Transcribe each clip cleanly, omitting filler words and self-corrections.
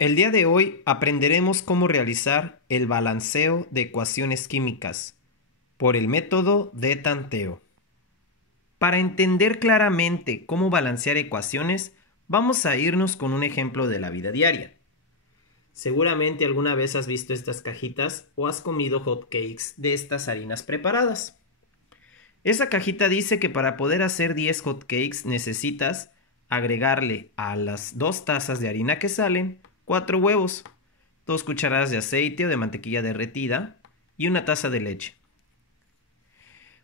El día de hoy aprenderemos cómo realizar el balanceo de ecuaciones químicas por el método de tanteo. Para entender claramente cómo balancear ecuaciones, vamos a irnos con un ejemplo de la vida diaria. Seguramente alguna vez has visto estas cajitas o has comido hot cakes de estas harinas preparadas. Esa cajita dice que para poder hacer 10 hot cakes necesitas agregarle a las 2 tazas de harina que salen 4 huevos, 2 cucharadas de aceite o de mantequilla derretida y una taza de leche.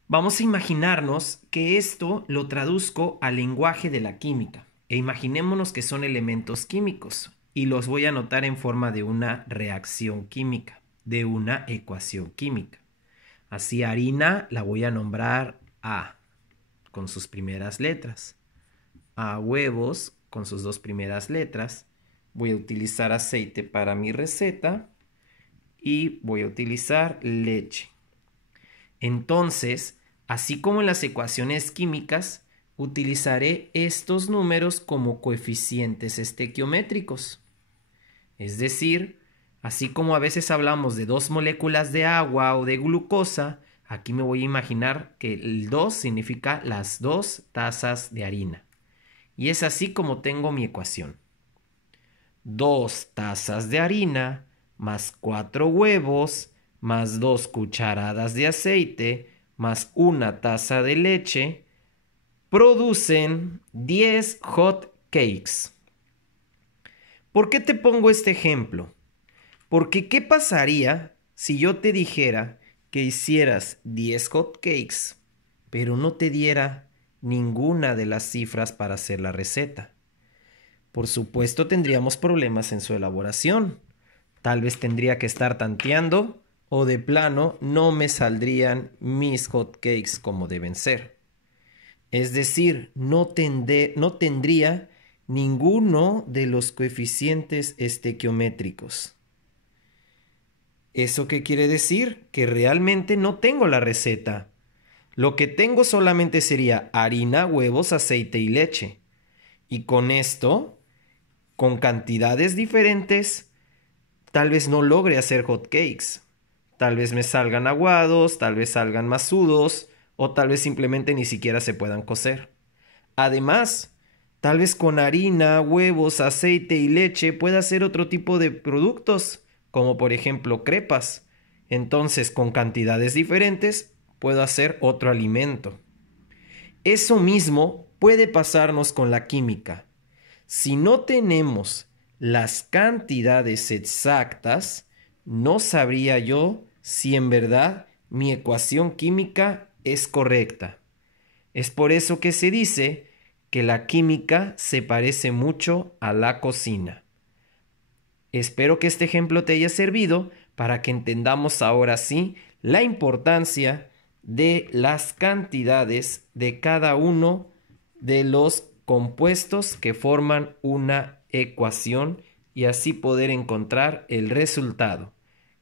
Vamos a imaginarnos que esto lo traduzco al lenguaje de la química e imaginémonos que son elementos químicos y los voy a anotar en forma de una reacción química, de una ecuación química. Así harina la voy a nombrar A con sus primeras letras. A huevos con sus 2 primeras letras. Voy a utilizar aceite para mi receta y voy a utilizar leche. Entonces, así como en las ecuaciones químicas, utilizaré estos números como coeficientes estequiométricos. Es decir, así como a veces hablamos de 2 moléculas de agua o de glucosa, aquí me voy a imaginar que el 2 significa las 2 tazas de harina. Y es así como tengo mi ecuación. 2 tazas de harina más 4 huevos más 2 cucharadas de aceite más una taza de leche producen 10 hot cakes. ¿Por qué te pongo este ejemplo? Porque ¿qué pasaría si yo te dijera que hicieras 10 hot cakes, pero no te diera ninguna de las cifras para hacer la receta? Por supuesto tendríamos problemas en su elaboración. Tal vez tendría que estar tanteando o de plano no me saldrían mis hot cakes como deben ser. Es decir, no tendría ninguno de los coeficientes estequiométricos. ¿Eso qué quiere decir? Que realmente no tengo la receta. Lo que tengo solamente sería harina, huevos, aceite y leche. Y con esto, con cantidades diferentes, tal vez no logre hacer hot cakes. Tal vez me salgan aguados, tal vez salgan masudos, o tal vez simplemente ni siquiera se puedan cocer. Además, tal vez con harina, huevos, aceite y leche pueda hacer otro tipo de productos, como por ejemplo crepas. Entonces, con cantidades diferentes, puedo hacer otro alimento. Eso mismo puede pasarnos con la química. Si no tenemos las cantidades exactas, no sabría yo si en verdad mi ecuación química es correcta. Es por eso que se dice que la química se parece mucho a la cocina. Espero que este ejemplo te haya servido para que entendamos ahora sí la importancia de las cantidades de cada uno de los compuestos que forman una ecuación y así poder encontrar el resultado,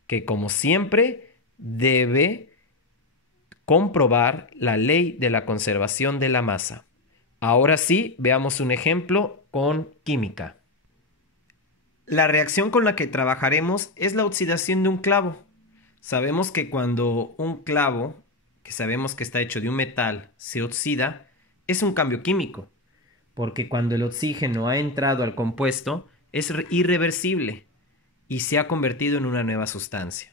que como siempre debe comprobar la ley de la conservación de la masa. Ahora sí, veamos un ejemplo con química. La reacción con la que trabajaremos es la oxidación de un clavo. Sabemos que cuando un clavo, que sabemos que está hecho de un metal, se oxida, es un cambio químico, porque cuando el oxígeno ha entrado al compuesto, es irreversible y se ha convertido en una nueva sustancia.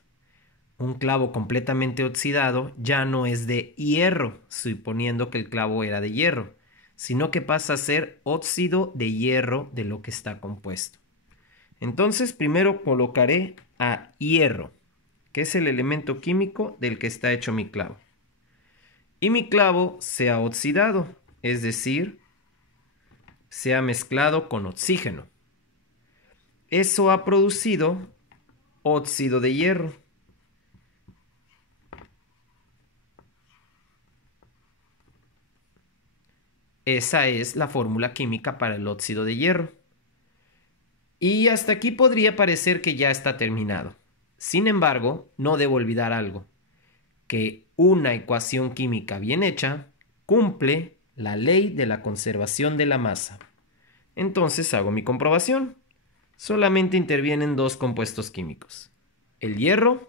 Un clavo completamente oxidado ya no es de hierro, suponiendo que el clavo era de hierro, sino que pasa a ser óxido de hierro de lo que está compuesto. Entonces, primero colocaré a hierro, que es el elemento químico del que está hecho mi clavo. Y mi clavo se ha oxidado, es decir, se ha mezclado con oxígeno. Eso ha producido óxido de hierro. Esa es la fórmula química para el óxido de hierro. Y hasta aquí podría parecer que ya está terminado. Sin embargo, no debo olvidar algo, que una ecuación química bien hecha cumple la ley de la conservación de la masa. Entonces hago mi comprobación. solamente intervienen dos compuestos químicos, el hierro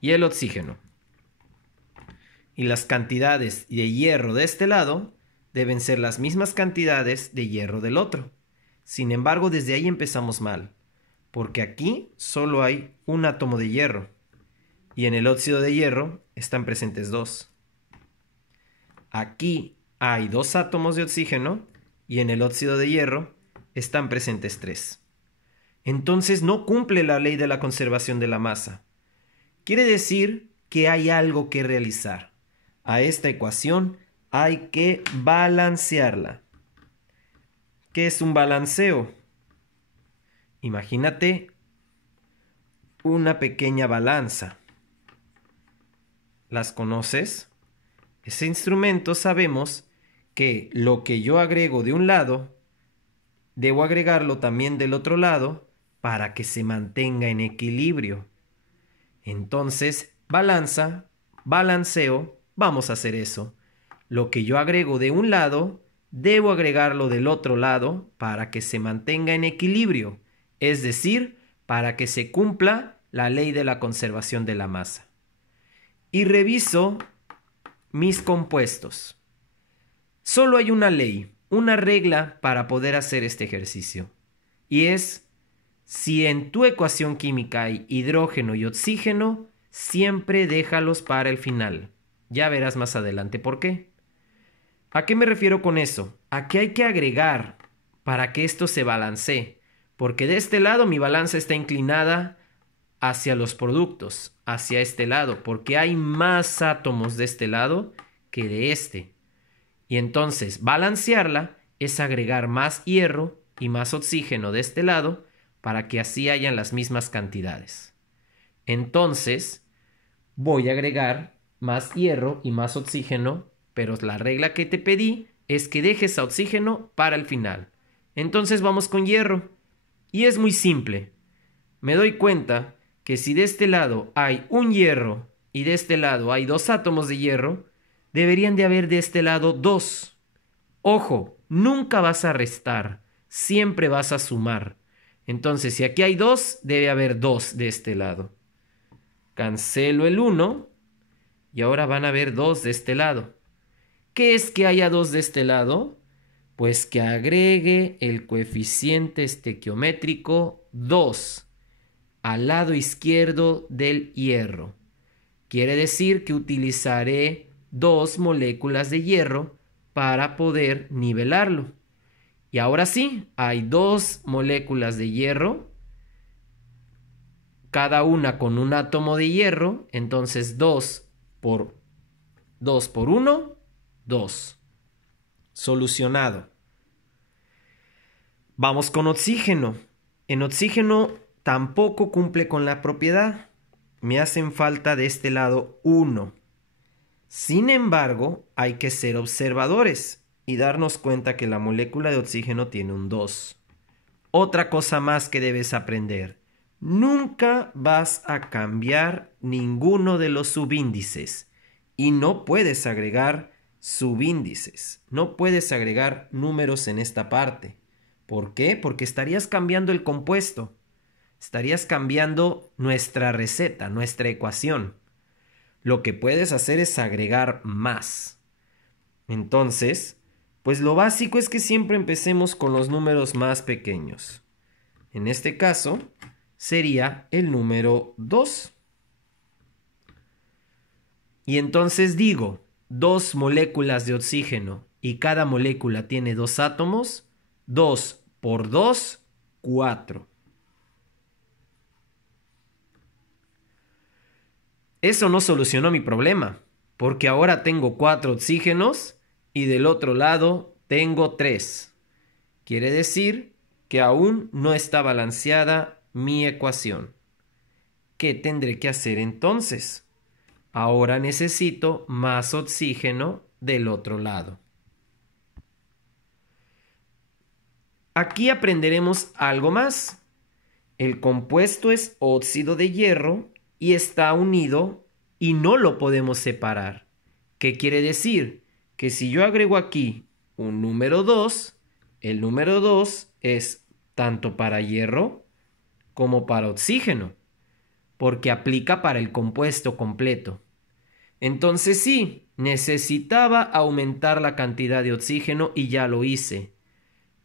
y el oxígeno. Y las cantidades de hierro de este lado deben ser las mismas cantidades de hierro del otro. Sin embargo, desde ahí empezamos mal, porque aquí solo hay un átomo de hierro y en el óxido de hierro están presentes dos. Aquí hay dos átomos de oxígeno y en el óxido de hierro están presentes tres. Entonces no cumple la ley de la conservación de la masa. Quiere decir que hay algo que realizar. A esta ecuación hay que balancearla. ¿Qué es un balanceo? Imagínate una pequeña balanza. ¿Las conoces? Ese instrumento sabemos que lo que yo agrego de un lado, debo agregarlo también del otro lado para que se mantenga en equilibrio. Entonces, balanza, balanceo, vamos a hacer eso. Lo que yo agrego de un lado, debo agregarlo del otro lado para que se mantenga en equilibrio, es decir, para que se cumpla la ley de la conservación de la masa. Y reviso mis compuestos. Solo hay una ley, una regla para poder hacer este ejercicio. Y es, si en tu ecuación química hay hidrógeno y oxígeno, siempre déjalos para el final. Ya verás más adelante por qué. ¿A qué me refiero con eso? A que hay que agregar para que esto se balancee. Porque de este lado mi balanza está inclinada hacia los productos, hacia este lado, porque hay más átomos de este lado que de este. Y entonces balancearla es agregar más hierro y más oxígeno de este lado para que así hayan las mismas cantidades. Entonces voy a agregar más hierro y más oxígeno, pero la regla que te pedí es que dejes a oxígeno para el final. Entonces vamos con hierro. Y es muy simple. Me doy cuenta que si de este lado hay un hierro y de este lado hay dos átomos de hierro, deberían de haber de este lado dos. Ojo, nunca vas a restar, siempre vas a sumar. Entonces, si aquí hay dos, debe haber dos de este lado. Cancelo el 1 y ahora van a haber dos de este lado. ¿Qué es que haya dos de este lado? Pues que agregue el coeficiente estequiométrico 2 al lado izquierdo del hierro. Quiere decir que utilizaré dos moléculas de hierro para poder nivelarlo. Y ahora sí, hay dos moléculas de hierro, cada una con un átomo de hierro, entonces 2 por 1, 2. Solucionado. Vamos con oxígeno. En oxígeno tampoco cumple con la propiedad. Me hacen falta de este lado 1. Sin embargo, hay que ser observadores y darnos cuenta que la molécula de oxígeno tiene un 2. Otra cosa más que debes aprender. Nunca vas a cambiar ninguno de los subíndices y no puedes agregar subíndices. No puedes agregar números en esta parte. ¿Por qué? Porque estarías cambiando el compuesto. Estarías cambiando nuestra receta, nuestra ecuación. Lo que puedes hacer es agregar más. Entonces, pues lo básico es que siempre empecemos con los números más pequeños. En este caso, sería el número 2. Y entonces digo, 2 moléculas de oxígeno y cada molécula tiene 2 átomos, 2 por 2, 4. Eso no solucionó mi problema, porque ahora tengo 4 oxígenos y del otro lado tengo 3. Quiere decir que aún no está balanceada mi ecuación. ¿Qué tendré que hacer entonces? Ahora necesito más oxígeno del otro lado. Aquí aprenderemos algo más. El compuesto es óxido de hierro y está unido y no lo podemos separar. ¿Qué quiere decir? Que si yo agrego aquí un número 2, el número 2 es tanto para hierro como para oxígeno, porque aplica para el compuesto completo. Entonces sí, necesitaba aumentar la cantidad de oxígeno y ya lo hice.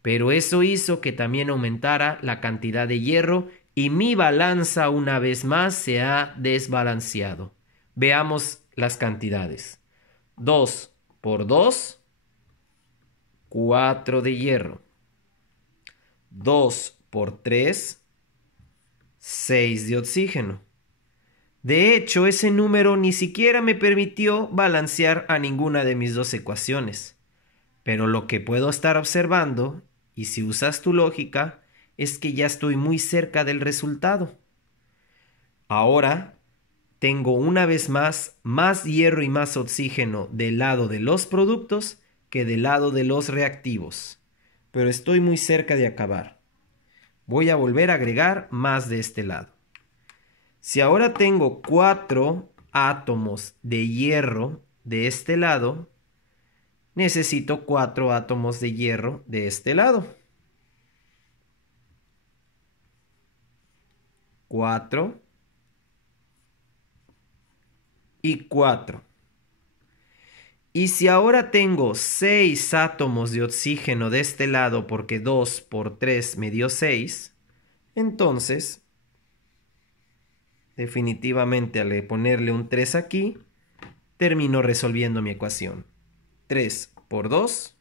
Pero eso hizo que también aumentara la cantidad de hierro y mi balanza una vez más se ha desbalanceado. Veamos las cantidades. 2 por 2, 4 de hierro. 2 por 3, 6 de oxígeno. De hecho, ese número ni siquiera me permitió balancear a ninguna de mis dos ecuaciones. Pero lo que puedo estar observando, y si usas tu lógica, es que ya estoy muy cerca del resultado. Ahora tengo una vez más hierro y más oxígeno del lado de los productos que del lado de los reactivos. Pero estoy muy cerca de acabar. Voy a volver a agregar más de este lado. Si ahora tengo 4 átomos de hierro de este lado, necesito 4 átomos de hierro de este lado. 4 y 4. Y si ahora tengo 6 átomos de oxígeno de este lado porque 2 por 3 me dio 6, entonces definitivamente al ponerle un 3 aquí, termino resolviendo mi ecuación. 3 por 2,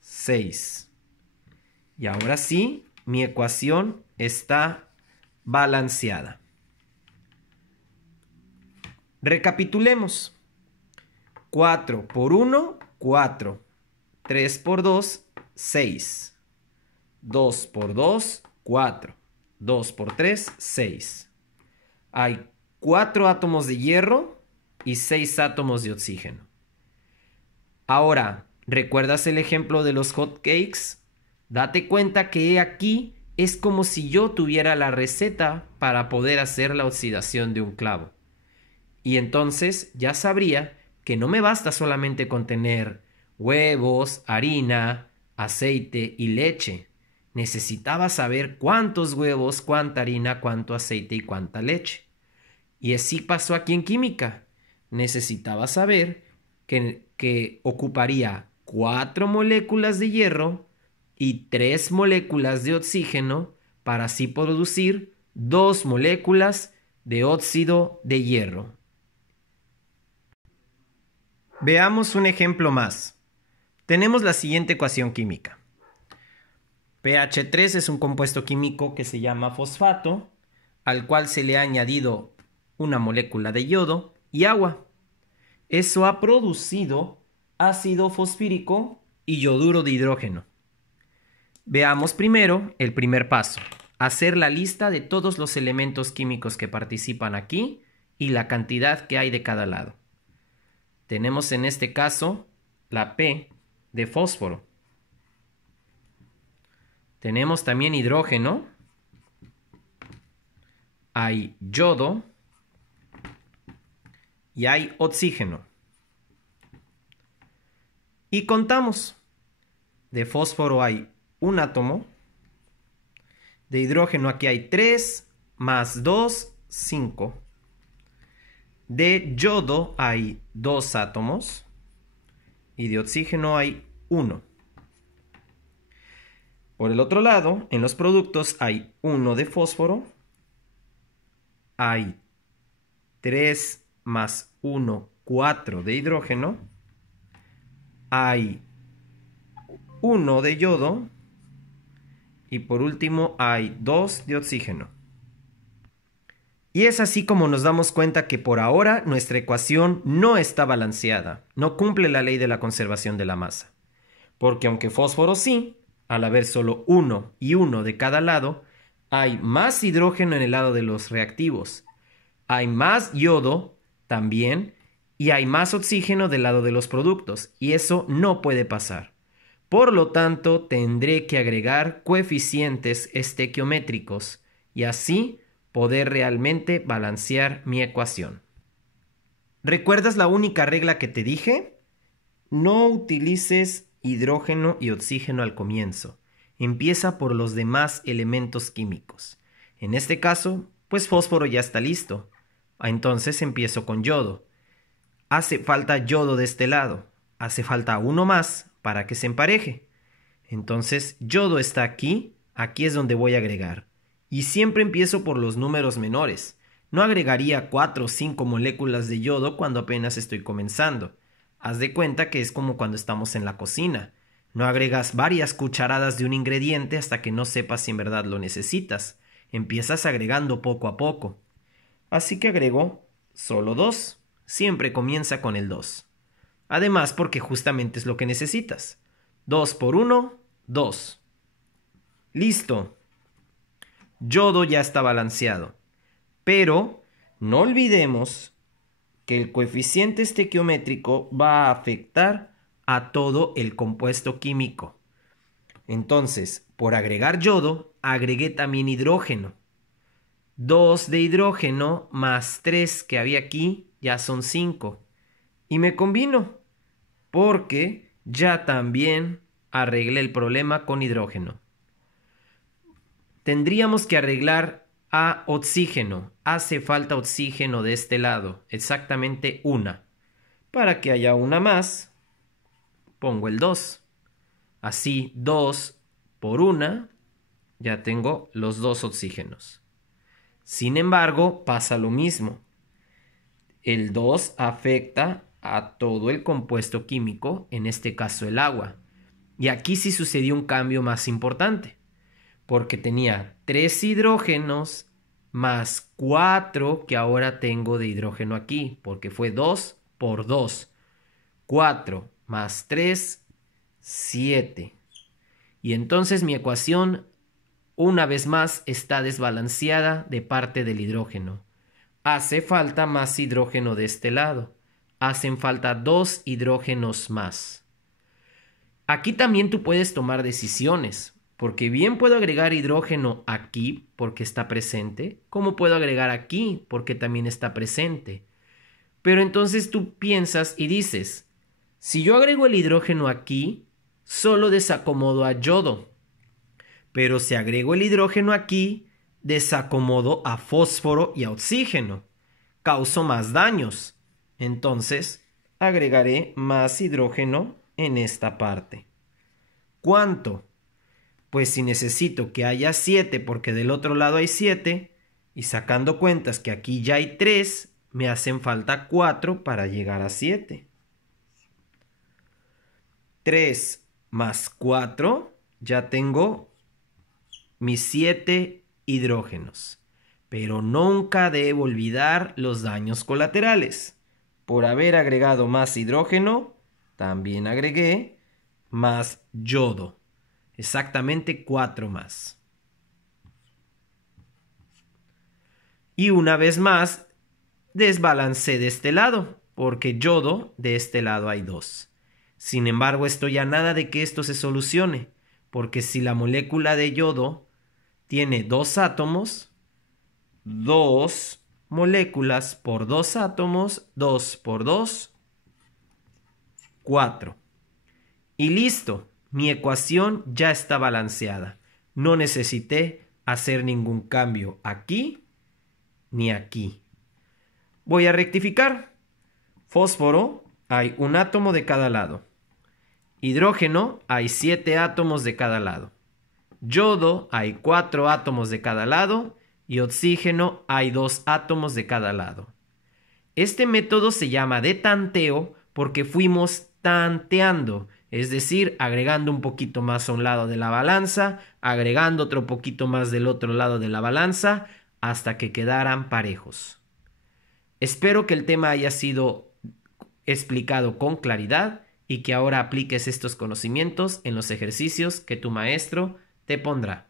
6. Y ahora sí, mi ecuación está balanceada. Recapitulemos. 4 por 1, 4. 3 por 2, 6. 2 por 2, 4. 2 por 3, 6. Hay 4 átomos de hierro y 6 átomos de oxígeno. Ahora, ¿recuerdas el ejemplo de los hot cakes? Date cuenta que aquí es como si yo tuviera la receta para poder hacer la oxidación de un clavo. Y entonces ya sabría que no me basta solamente con tener huevos, harina, aceite y leche. Necesitaba saber cuántos huevos, cuánta harina, cuánto aceite y cuánta leche. Y así pasó aquí en química. Necesitaba saber que ocuparía 4 moléculas de hierro y 3 moléculas de oxígeno para así producir 2 moléculas de óxido de hierro. Veamos un ejemplo más. Tenemos la siguiente ecuación química. pH3 es un compuesto químico que se llama fosfato, al cual se le ha añadido una molécula de yodo y agua. Eso ha producido ácido fosfírico y yoduro de hidrógeno. Veamos primero el primer paso, hacer la lista de todos los elementos químicos que participan aquí y la cantidad que hay de cada lado. Tenemos en este caso la P de fósforo. Tenemos también hidrógeno, hay yodo y hay oxígeno. Y contamos. De fósforo hay un átomo. De hidrógeno aquí hay 3 más 2, 5. De yodo hay 2 átomos. Y de oxígeno hay 1. Por el otro lado, en los productos hay 1 de fósforo. Hay 3 más 1, 4 de hidrógeno. Hay 1 de yodo. Y por último hay 2 de oxígeno. Y es así como nos damos cuenta que por ahora nuestra ecuación no está balanceada, no cumple la ley de la conservación de la masa. Porque aunque fósforo sí, al haber solo 1 y 1 de cada lado, hay más hidrógeno en el lado de los reactivos, hay más yodo también y hay más oxígeno del lado de los productos, y eso no puede pasar. Por lo tanto, tendré que agregar coeficientes estequiométricos y así poder realmente balancear mi ecuación. ¿Recuerdas la única regla que te dije? No utilices hidrógeno y oxígeno al comienzo. empieza por los demás elementos químicos. En este caso, pues fósforo ya está listo. Entonces empiezo con yodo. Hace falta yodo de este lado. Hace falta uno más para que se empareje. Entonces, yodo está aquí. Aquí es donde voy a agregar. Y siempre empiezo por los números menores. No agregaría 4 o 5 moléculas de yodo cuando apenas estoy comenzando. Haz de cuenta que es como cuando estamos en la cocina. No agregas varias cucharadas de un ingrediente hasta que no sepas si en verdad lo necesitas. Empiezas agregando poco a poco. Así que agrego solo 2. Siempre comienza con el 2. Además, porque justamente es lo que necesitas. 2 por 1, 2. Listo. Yodo ya está balanceado. Pero no olvidemos que el coeficiente estequiométrico va a afectar a todo el compuesto químico. Entonces, por agregar yodo, agregué también hidrógeno. 2 de hidrógeno más 3 que había aquí ya son 5. Y me combino porque ya también arreglé el problema con hidrógeno. Tendríamos que arreglar a oxígeno. Hace falta oxígeno de este lado, exactamente una. Para que haya una más, pongo el 2. Así 2 por 1, ya tengo los 2 oxígenos. Sin embargo, pasa lo mismo. El 2 afecta a todo el compuesto químico, en este caso el agua. Y aquí sí sucedió un cambio más importante, porque tenía 3 hidrógenos más 4 que ahora tengo de hidrógeno aquí, porque fue 2 por 2. 4 más 3, 7. Y entonces mi ecuación, una vez más, está desbalanceada de parte del hidrógeno. Hace falta más hidrógeno de este lado. Hacen falta 2 hidrógenos más. Aquí también tú puedes tomar decisiones, porque bien puedo agregar hidrógeno aquí porque está presente, como puedo agregar aquí porque también está presente. Pero entonces tú piensas y dices, si yo agrego el hidrógeno aquí, solo desacomodo a yodo. Pero si agrego el hidrógeno aquí, desacomodo a fósforo y a oxígeno. Causo más daños. Entonces, agregaré más hidrógeno en esta parte. ¿Cuánto? Pues si necesito que haya 7 porque del otro lado hay 7, y sacando cuentas que aquí ya hay 3, me hacen falta 4 para llegar a 7. 3 más 4, ya tengo mis 7 hidrógenos. Pero nunca debo olvidar los daños colaterales. Por haber agregado más hidrógeno, también agregué más yodo. Exactamente 4 más. Y una vez más, desbalancé de este lado, porque yodo de este lado hay 2. Sin embargo, estoy a nada de que esto se solucione, porque si la molécula de yodo tiene 2 átomos, 2 moléculas por 2 átomos, 2 por 2, 4. Y listo, mi ecuación ya está balanceada. No necesité hacer ningún cambio aquí ni aquí. Voy a rectificar. Fósforo, hay un átomo de cada lado. Hidrógeno, hay 7 átomos de cada lado. Yodo, hay 4 átomos de cada lado. Y oxígeno, hay 2 átomos de cada lado. Este método se llama de tanteo porque fuimos tanteando, es decir, agregando un poquito más a un lado de la balanza, agregando otro poquito más del otro lado de la balanza, hasta que quedaran parejos. Espero que el tema haya sido explicado con claridad y que ahora apliques estos conocimientos en los ejercicios que tu maestro te pondrá.